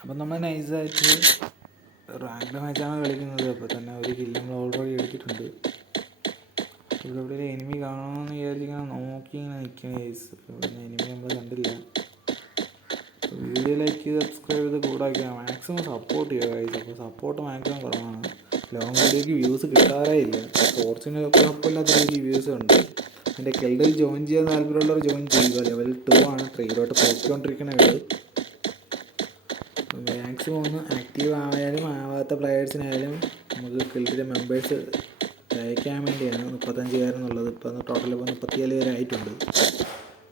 അപ്പം നമ്മൾ നൈസായിട്ട് റാങ്ക്ഡ് മാച്ചാണ് കളിക്കുന്നത്. അപ്പോൾ തന്നെ ഒരു കില്ല് നമ്മൾ ഓൾറെഡി എടുത്തിട്ടുണ്ട്. ഇവിടെ ഇവിടെ ഒരു എനിമി കാണണമെന്ന് വിചാരിച്ചിങ്ങനെ നോക്കി ഇങ്ങനെ നിൽക്കുന്ന കേസ് എനിമി നമ്മൾ കണ്ടില്ല. വീഡിയോ ലൈക്ക് ചെയ്ത് സബ്സ്ക്രൈബ് ചെയ്ത് കൂടെ വയ്ക്കുക മാക്സിമം സപ്പോർട്ട് ചെയ്യുക ഗൈസ് അപ്പോൾ സപ്പോർട്ട് മാക്സിമം കുറവാണ് ലോങ് വീഡിയോക്ക് വ്യൂസ് കിട്ടാറേ ഇല്ല. ഫോർച്യൂന് കുഴപ്പമില്ലാത്ത രീതിക്ക് വ്യൂസ് ഉണ്ട്. എന്റെ കെൽഡിൽ ജോയിൻ ചെയ്യാൻ താല്പര്യമുള്ളവർ ജോയിൻ ചെയ്യുക. ലെവൽ ടു ആണ്. ട്രെയിലോട്ട് പോയിക്കൊണ്ടിരിക്കുന്ന കളി മാക്സിമം ഒന്ന് ആക്റ്റീവ് ആയാലും ആവാത്ത പ്ലെയേഴ്സിനായാലും നമുക്ക് കിൽഡിലെ മെമ്പേഴ്സ് അയക്കാൻ വേണ്ടിയാണ് മുപ്പത്തഞ്ച് പേരെന്നുള്ളത് ഇപ്പോൾ ടോട്ടൽ ഇപ്പോൾ മുപ്പത്തിയേഴ് പേരായിട്ടുണ്ട്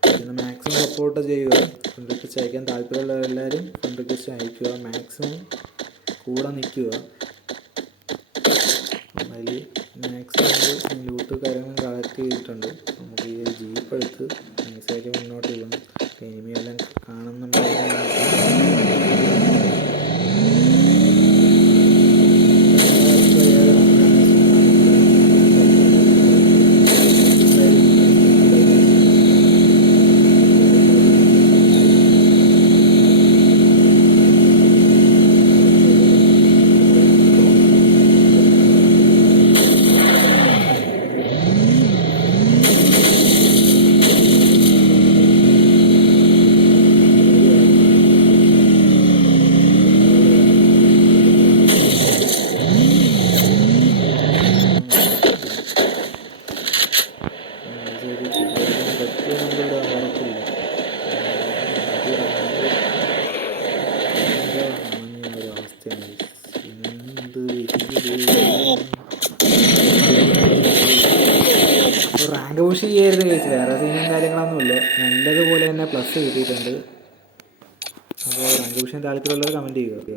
പിന്നെ മാക്സിമം സപ്പോർട്ട് ചെയ്യുക ഫ്രണ്ട് റിക്വസ്റ്റ് അയക്കാൻ താല്പര്യമുള്ളവരെല്ലാവരും ഫ്രണ്ട് റിക്വസ്റ്റ് അയക്കുക മാക്സിമം കൂടെ നിൽക്കുക. അതിൽ മാക്സിമം ലൂട്ട് കാര്യങ്ങൾ കളക്ട് ചെയ്തിട്ടുണ്ട്. നമുക്ക് ഈ ജീപ്പ് എടുത്ത് നൈസായിട്ട് മുന്നോട്ട് പോകാം റാങ്ക് പുഷ് ചെയ്യരുത് കേസ് വേറെ സീനും കാര്യങ്ങളൊന്നുമില്ല നല്ലതുപോലെ തന്നെ പ്ലസ് കിട്ടിയിട്ടുണ്ട്. അപ്പോൾ റാങ്ക് പുഷിന് താല്പര്യമുള്ളവർ കമന്റ് ചെയ്യുക.